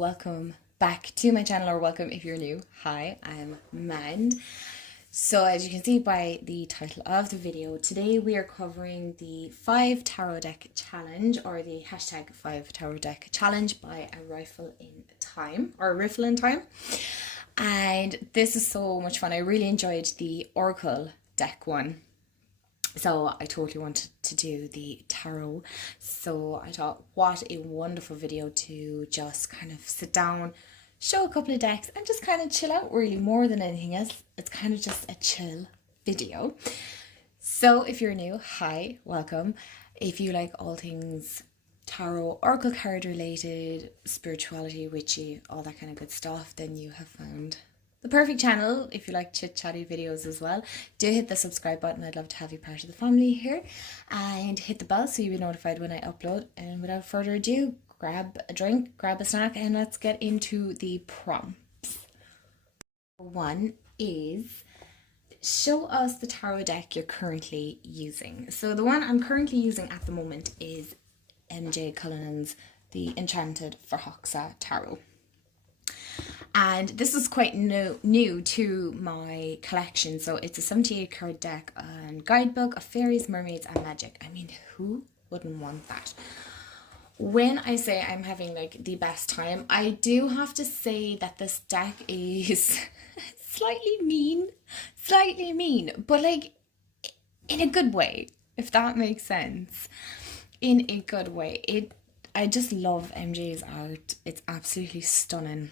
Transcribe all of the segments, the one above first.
welcome back to my channel, or welcome if you're new. Hi, I'm Mand. So as you can see by the title of the video, today we are covering the 5 tarot deck challenge, or the hashtag 5 tarot deck challenge by A Rifle in Time, or Riffle in Time. And this is so much fun. I really enjoyed the Oracle deck one. So I totally wanted to do the tarot. So I thought, what a wonderful video to just kind of sit down, show a couple of decks, and just kind of chill out, really, more than anything else. It's kind of just a chill video. So if you're new, hi, welcome. If you like all things tarot, oracle card related, spirituality, witchy, all that kind of good stuff, then you have found the perfect channel. If you like chit chatty videos as well, do hit the subscribe button. I'd love to have you part of the family here, and hit the bell so you'll be notified when I upload. And without further ado, grab a drink, grab a snack, and let's get into the prompts. One is, show us the tarot deck you're currently using. So the one I'm currently using at the moment is MJ Cullinan's The Enchanted Farhoxa Tarot. And this is quite new to my collection. So it's a 78 card deck and guidebook of fairies, mermaids and magic. I mean, who wouldn't want that? When I say I'm having like the best time, I do have to say that this deck is slightly mean, but like in a good way, if that makes sense. In a good way. I just love MJ's art. It's absolutely stunning.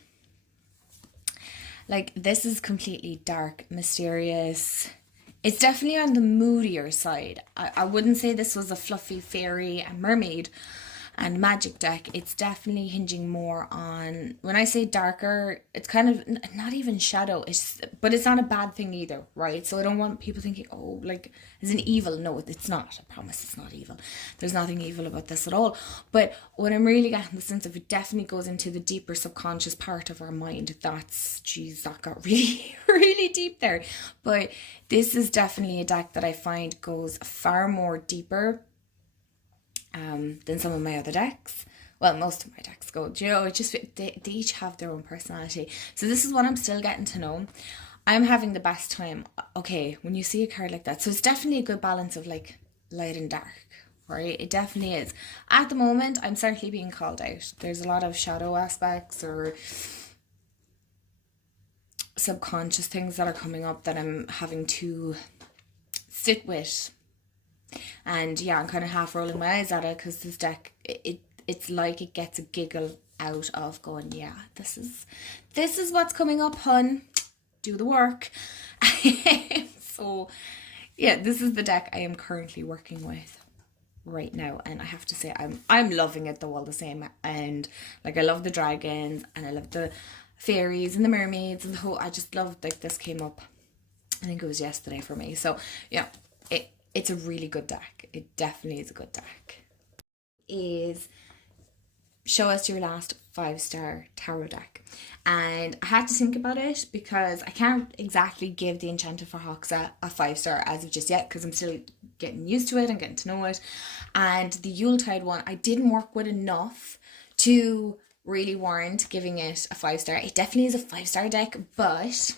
Like, this is completely dark, mysterious. It's definitely on the moodier side. I wouldn't say this was a fluffy fairy and mermaid and magic deck. It's definitely hinging more on, when I say darker, it's kind of not even shadow, but it's not a bad thing either, right? So I don't want people thinking, oh, like, is an evil. No, it's not. I promise it's not evil. There's nothing evil about this at all. But what I'm really getting the sense of, it definitely goes into the deeper subconscious part of our mind. That got really, really deep there. But this is definitely a deck that I find goes far more deeper than some of my other decks. Well, most of my decks go, it just, they each have their own personality. So this is what I'm still getting to know. I'm having the best time. Okay, when you see a card like that, so it's definitely a good balance of like light and dark, right? It definitely is. At the moment, I'm certainly being called out. There's a lot of shadow aspects or subconscious things that are coming up that I'm having to sit with. And yeah, I'm kind of half rolling my eyes at it, because this deck, it's like it gets a giggle out of going, yeah, this is what's coming up, hun. Do the work. So yeah, this is the deck I am currently working with right now, and I have to say I'm loving it though all the same. And like, I love the dragons and I love the fairies and the mermaids and the whole, I just love, like, this came up, I think it was yesterday for me. So yeah, it's a really good deck. It definitely is a good deck. Show us your last 5-star tarot deck. And I had to think about it, because I can't exactly give the Enchanted Farhoxa a 5-star as of just yet, because I'm still getting used to it and getting to know it. And the Yuletide one, I didn't work with enough to really warrant giving it a 5-star. It definitely is a 5-star deck, but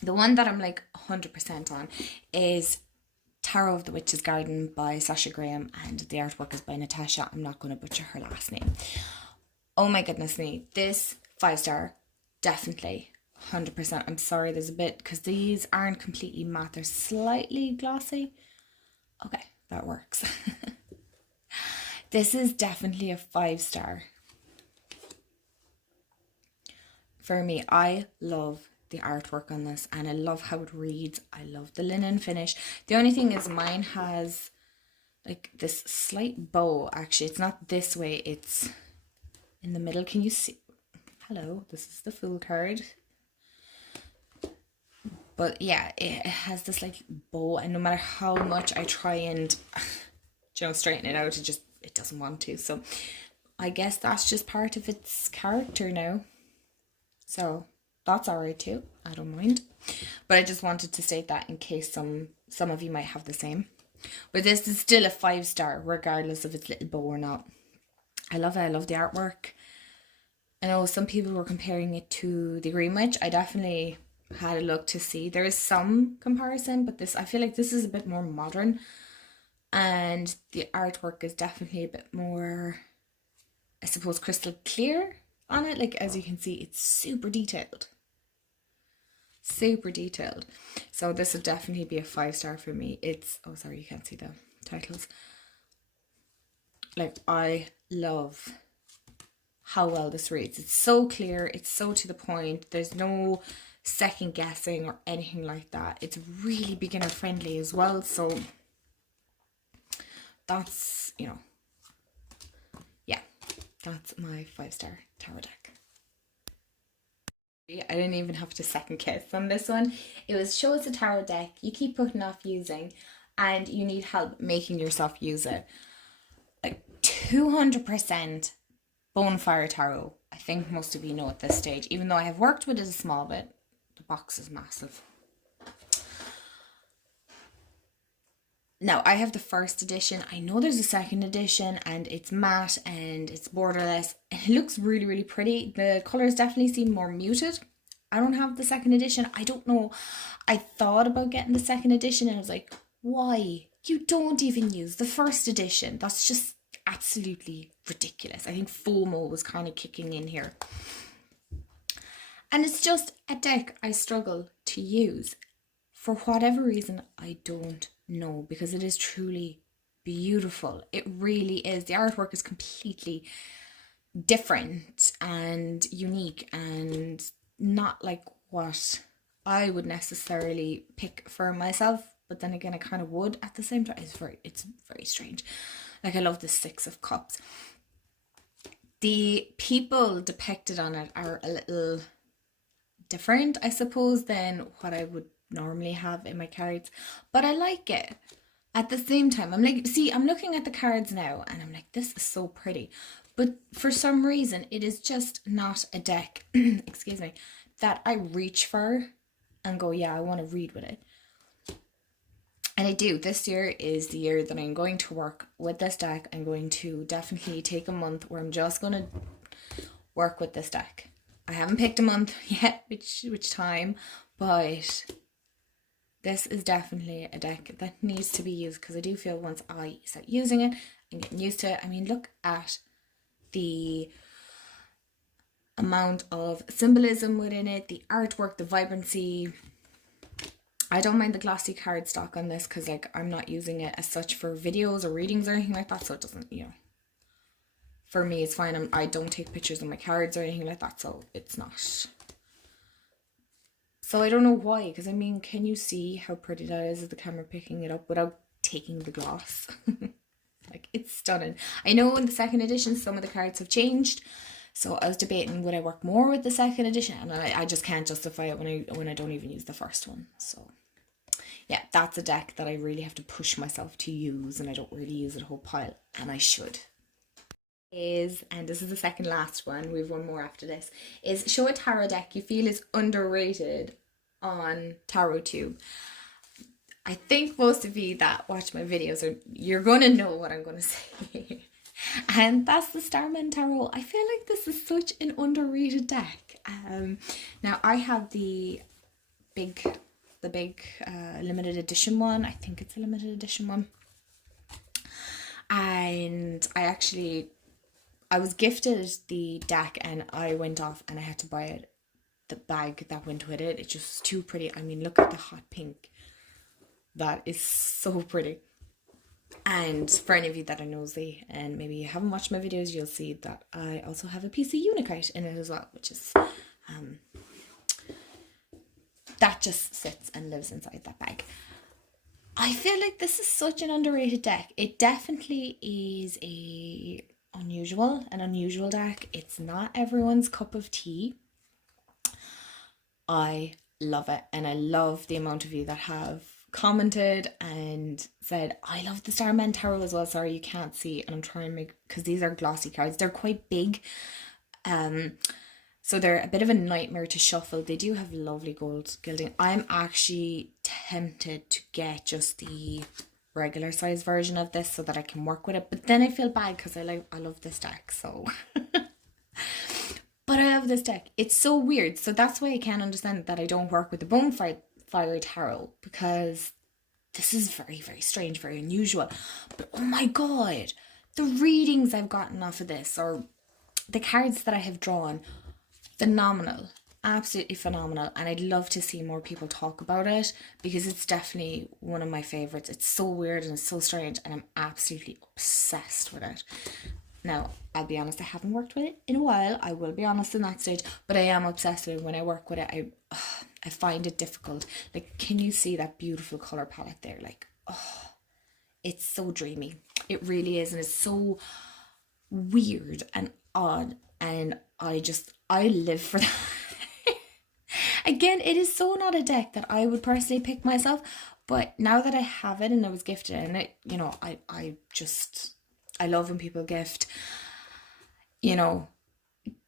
the one that I'm like 100% on is Tarot of the Witch's Garden by Sasha Graham, and the artwork is by Natasha. I'm not going to butcher her last name. Oh my goodness me. This 5-star, definitely, 100%. I'm sorry, there's a bit, because these aren't completely matte. They're slightly glossy. Okay, that works. This is definitely a 5-star. For me, I love the artwork on this, and I love how it reads. I love the linen finish. The only thing is, mine has like this slight bow. Actually, it's not this way, it's in the middle. Can you see? Hello, this is the Fool card. But yeah, it has this like bow, and no matter how much I try and straighten it out, it doesn't want to. So I guess that's just part of its character now. So that's alright too. I don't mind. But I just wanted to state that in case some of you might have the same. But this is still a 5-star, regardless of its little bow or not. I love it. I love the artwork. I know some people were comparing it to the Green Witch. I definitely had a look to see. There is some comparison, but I feel like this is a bit more modern, and the artwork is definitely a bit more, I suppose, crystal clear on it. Like, as you can see, it's super detailed. Super detailed. So this would definitely be a 5-star for me. It's, oh sorry, you can't see the titles. Like, I love how well this reads. It's so clear, it's so to the point, there's no second guessing or anything like that. It's really beginner friendly as well, so that's, you know, yeah, that's my 5-star tarot deck. I didn't even have to second guess on this one. It was, show us a tarot deck you keep putting off using and you need help making yourself use it. Like 200% Bonfire Tarot. I think most of you know at this stage, even though I have worked with it a small bit. The box is massive. Now, I have the first edition. I know there's a second edition and it's matte and it's borderless. It looks really, really pretty. The colours definitely seem more muted. I don't have the second edition. I don't know. I thought about getting the second edition and I was like, why? You don't even use the first edition. That's just absolutely ridiculous. I think FOMO was kind of kicking in here. And it's just a deck I struggle to use. For whatever reason, I don't know, because it is truly beautiful. It really is. The artwork is completely different and unique and not like what I would necessarily pick for myself, but then again I kind of would at the same time. It's very strange. Like, I love the 6 of Cups. The people depicted on it are a little different, I suppose, than what I would normally have in my cards, but I like it. At the same time, I'm like, see, I'm looking at the cards now and I'm like, this is so pretty, but for some reason it is just not a deck excuse me, that I reach for and go, yeah, I want to read with it. And I do. This year is the year that I'm going to work with this deck. I'm going to definitely take a month where I'm just going to work with this deck. I haven't picked a month yet, which time, but this is definitely a deck that needs to be used, because I do feel once I start using it and getting used to it, I mean, look at the amount of symbolism within it, the artwork, the vibrancy. I don't mind the glossy cardstock on this because, like, I'm not using it as such for videos or readings or anything like that, so it doesn't, you know, for me it's fine. I don't take pictures of my cards or anything like that, so it's not. So I don't know why, because I mean, can you see how pretty that is with the camera picking it up without taking the gloss? Like, it's stunning. I know in the second edition some of the cards have changed, so I was debating, would I work more with the second edition, and I just can't justify it when I don't even use the first one. So yeah, that's a deck that I really have to push myself to use, and I don't really use it a whole pile, and I should. And this is the second last one, we have one more after this, is show a tarot deck you feel is underrated on TarotTube. I think most of you that watch my videos you're gonna know what I'm gonna say. And that's the Starman Tarot. I feel like this is such an underrated deck. Now I have the big limited edition one. I think it's a limited edition one. And I was gifted the deck and I went off and I had to buy it. The bag that went with it, it's just too pretty. I mean, look at the hot pink. That is so pretty. And for any of you that are nosy and maybe you haven't watched my videos, you'll see that I also have a piece of Unakite in it as well, which is that just sits and lives inside that bag. I feel like this is such an underrated deck. It definitely is an unusual deck. It's not everyone's cup of tea. I love it, and I love the amount of you that have commented and said, I love the Starman Tarot as well. Sorry you can't see, and I'm trying to make, because these are glossy cards, they're quite big, so they're a bit of a nightmare to shuffle. They do have lovely gold gilding. I'm actually tempted to get just the regular size version of this so that I can work with it, but then I feel bad because I love this deck, so But I love this deck. It's so weird. So that's why I can't understand that I don't work with the Bonfire Tarot, because this is very, very strange, very unusual. But oh my god, the readings I've gotten off of this, or the cards that I have drawn, phenomenal. Absolutely phenomenal. And I'd love to see more people talk about it, because it's definitely one of my favorites. It's so weird and it's so strange, and I'm absolutely obsessed with it. Now, I'll be honest, I haven't worked with it in a while. I will be honest in that stage, but I am obsessed with it. When I work with it, I find it difficult. Like, can you see that beautiful color palette there? Like, oh, it's so dreamy. It really is, and it's so weird and odd, and I live for that. Again, it is so not a deck that I would personally pick myself, but now that I have it and I was gifted, and it, you know, I love when people gift, you know,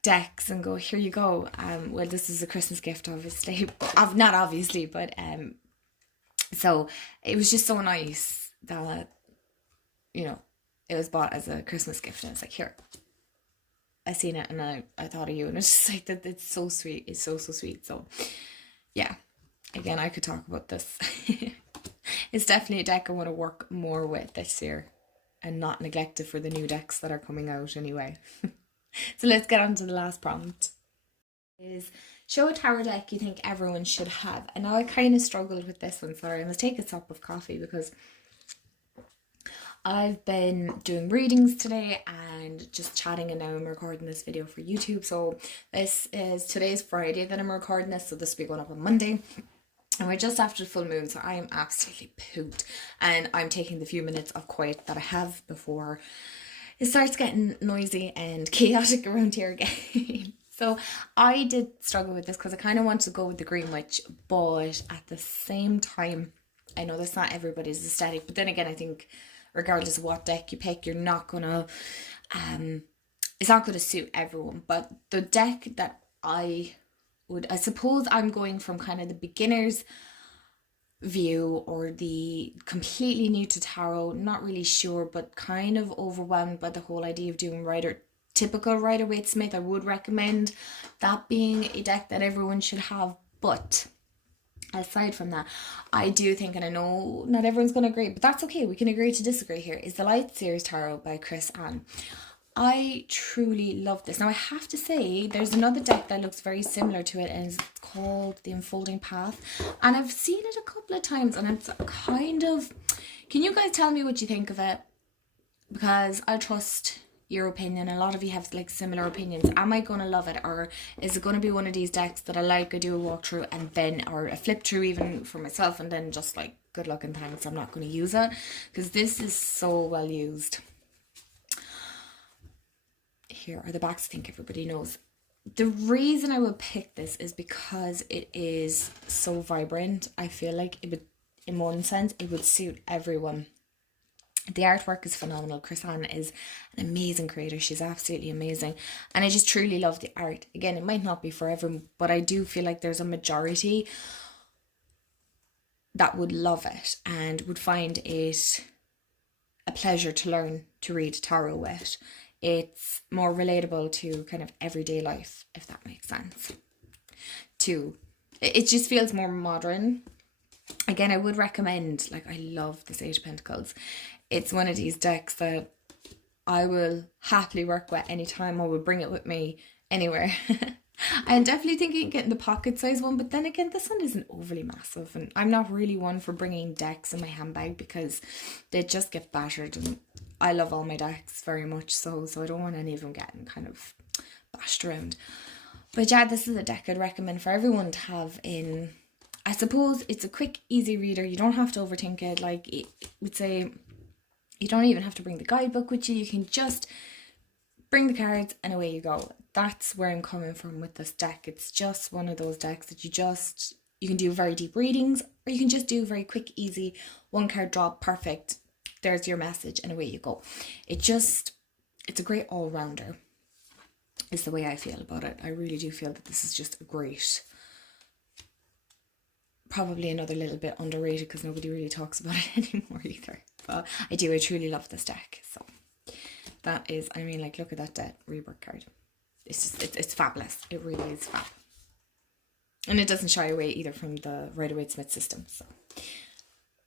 decks and go, here you go. Well, this is a Christmas gift, obviously, not obviously, but so it was just so nice that, you know, it was bought as a Christmas gift, and it's like, here, I seen it and I thought of you, and it's just like that. It's so sweet. It's so sweet. So yeah, again, I could talk about this. It's definitely a deck I want to work more with this year, and not neglect it for the new decks that are coming out anyway. So let's get on to the last prompt. Is show a tarot deck you think everyone should have. And now I kind of struggled with this one. Sorry, I must take a sip of coffee because I've been doing readings today and just chatting, and now I'm recording this video for YouTube. So today's Friday that I'm recording this, so this will be going up on Monday. And we're just after the full moon, so I am absolutely pooped. And I'm taking the few minutes of quiet that I have before it starts getting noisy and chaotic around here again. So I did struggle with this because I kind of want to go with the Green Witch, but at the same time, I know that's not everybody's aesthetic. But then again, I think regardless of what deck you pick, you're not gonna, it's not gonna suit everyone. But the deck that I suppose I'm going from kind of the beginner's view, or the completely new to tarot, not really sure, but kind of overwhelmed by the whole idea of doing typical Rider-Waite-Smith. I would recommend that being a deck that everyone should have. But aside from that, I do think, and I know not everyone's going to agree, but that's okay, we can agree to disagree here, is the Light Series Tarot by Chris-Anne. I truly love this. Now I have to say, there's another deck that looks very similar to it, and it's called The Unfolding Path, and I've seen it a couple of times, and it's kind of, can you guys tell me what you think of it? Because I trust your opinion. A lot of you have like similar opinions. Am I going to love it, or is it going to be one of these decks that I do a walkthrough and then, or a flip through even for myself, and then just like, good luck and thanks, I'm not going to use it? Because this is so well used. Here are the backs, I think everybody knows. The reason I would pick this is because it is so vibrant. I feel like it would, in one sense, it would suit everyone. The artwork is phenomenal. Chris-Anne is an amazing creator. She's absolutely amazing. And I just truly love the art. Again, it might not be for everyone, but I do feel like there's a majority that would love it and would find it a pleasure to learn to read tarot with. It's more relatable to kind of everyday life, if that makes sense. It just feels more modern. Again, I would recommend, like, I love this Eight of Pentacles. It's one of these decks that I will happily work with anytime. I will bring it with me anywhere. I'm definitely thinking getting the pocket size one, but then again, this one isn't overly massive, and I'm not really one for bringing decks in my handbag because they just get battered, and I love all my decks very much, so I don't want any of them getting kind of bashed around. But yeah, this is a deck I'd recommend for everyone to have in. I suppose it's a quick, easy reader. You don't have to overthink it. Like, I would say, you don't even have to bring the guidebook with you. You can just bring the cards and away you go. That's where I'm coming from with this deck. It's just one of those decks that you can do very deep readings, or you can just do very quick, easy, one card drop, perfect. There's your message and away you go. It's a great all-rounder, is the way I feel about it. I really do feel that this is just a great, probably another little bit underrated because nobody really talks about it anymore either. But I truly love this deck. So that is, I mean, like, look at that Debt Rebirth card. it's fabulous. It really is fab. And it doesn't shy away either from the Rider-Waite-Smith system. So,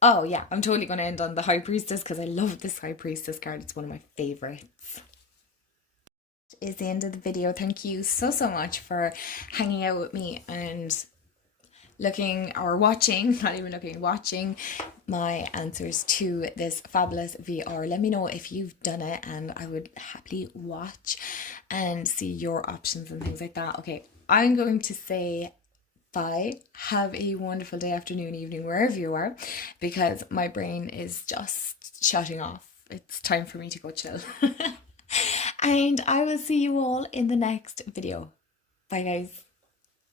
oh yeah, I'm totally going to end on the High Priestess because I love this High Priestess card. It's one of my favourites. Is the end of the video. Thank you so much for hanging out with me and watching my answers to this fabulous VR. Let me know if you've done it, and I would happily watch and see your options and things like that. Okay, I'm going to say bye. Have a wonderful day, afternoon, evening, wherever you are, because my brain is just shutting off. It's time for me to go chill. And I will see you all in the next video. Bye guys.